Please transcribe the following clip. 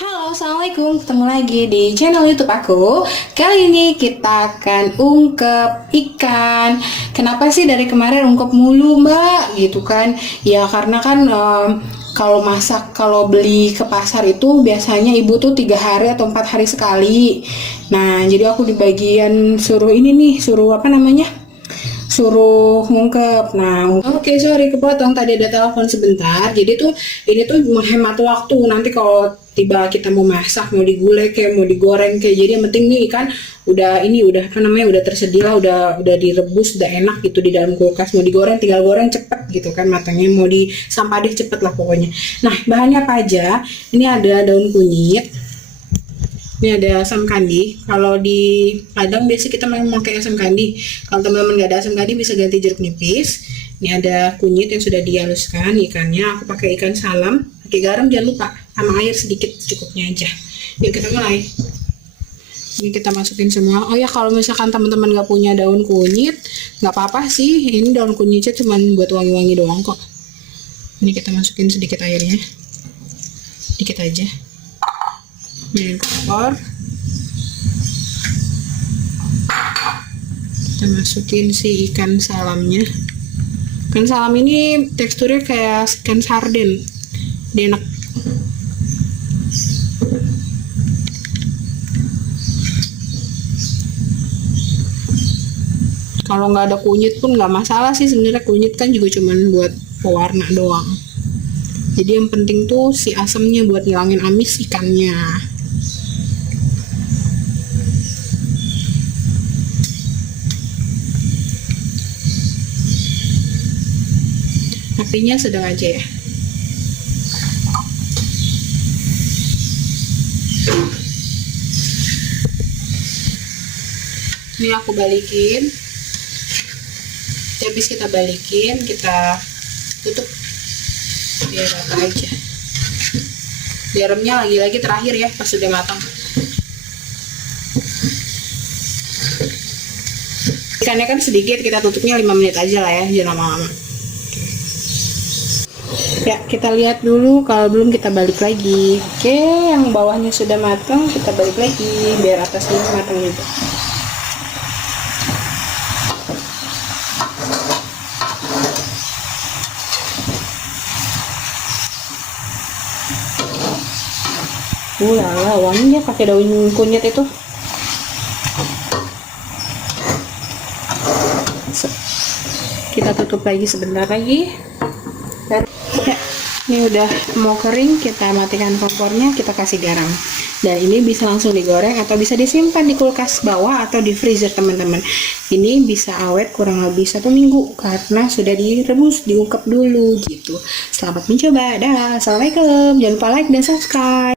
Halo, assalamualaikum. Ketemu lagi di channel YouTube aku. Kali ini kita akan ungkep ikan. Kenapa sih dari kemarin ungkep mulu, Mbak? Gitu kan? Ya karena kan kalau masak, kalau beli ke pasar itu biasanya ibu tuh 3 hari atau 4 hari sekali. Nah, jadi aku di bagian suruh ini nih, suruh apa namanya? Suruh ngungkep. Nah, oke, sorry kepotong, tadi ada telepon sebentar. Jadi tuh ini tuh menghemat waktu. Nanti kalau tiba kita mau masak, mau digulai kayak mau digoreng kayak, jadi yang penting nih ikan udah apa namanya, udah tersedia, udah direbus, udah enak gitu di dalam kulkas. Mau digoreng tinggal goreng cepet gitu kan matangnya, mau di sampah deh cepet lah pokoknya. Nah, bahannya apa aja? Ini ada daun kunyit. Ini ada asam kandi. Kalau di Padang biasa kita memang pakai asam kandi. Kalau teman-teman nggak ada asam kandi bisa ganti jeruk nipis. Ini ada kunyit yang sudah dihaluskan ikannya. Aku pakai ikan salam. Pakai garam jangan lupa. Sama air sedikit cukupnya aja. Yuk kita mulai. Ini kita masukin semua. Oh ya, kalau misalkan teman-teman nggak punya daun kunyit, nggak apa-apa sih. Ini daun kunyitnya cuma buat wangi-wangi doang kok. Ini kita masukin sedikit airnya. Dikit aja. Ini kompor, kita masukin si ikan salamnya. Ikan salam ini teksturnya kayak ikan sarden, dia enak. Kalau nggak ada kunyit pun nggak masalah sih sebenarnya, kunyit kan juga cuman buat pewarna doang. Jadi yang penting tuh si asamnya buat ngilangin amis ikannya. Apinya sedang aja ya. Ini aku balikin. Habis kita balikin, kita tutup biar rata aja. Garamnya lagi-lagi terakhir ya pas sudah matang. Ikannya kan sedikit, kita tutupnya 5 menit aja lah ya, jangan lama-lama. Ya, kita lihat dulu, kalau belum kita balik lagi. Oke, yang bawahnya sudah matang, kita balik lagi biar atasnya matang juga. Lala, wanginya pakai daun kunyit itu. Kita tutup lagi sebentar lagi. Ya, ini udah mau kering, kita matikan kompornya, kita kasih garam. Dan ini bisa langsung digoreng atau bisa disimpan di kulkas bawah atau di freezer teman-teman. Ini bisa awet kurang lebih 1 minggu karena sudah direbus, diungkep dulu gitu. Selamat mencoba. Dah, assalamualaikum. Jangan lupa like dan subscribe.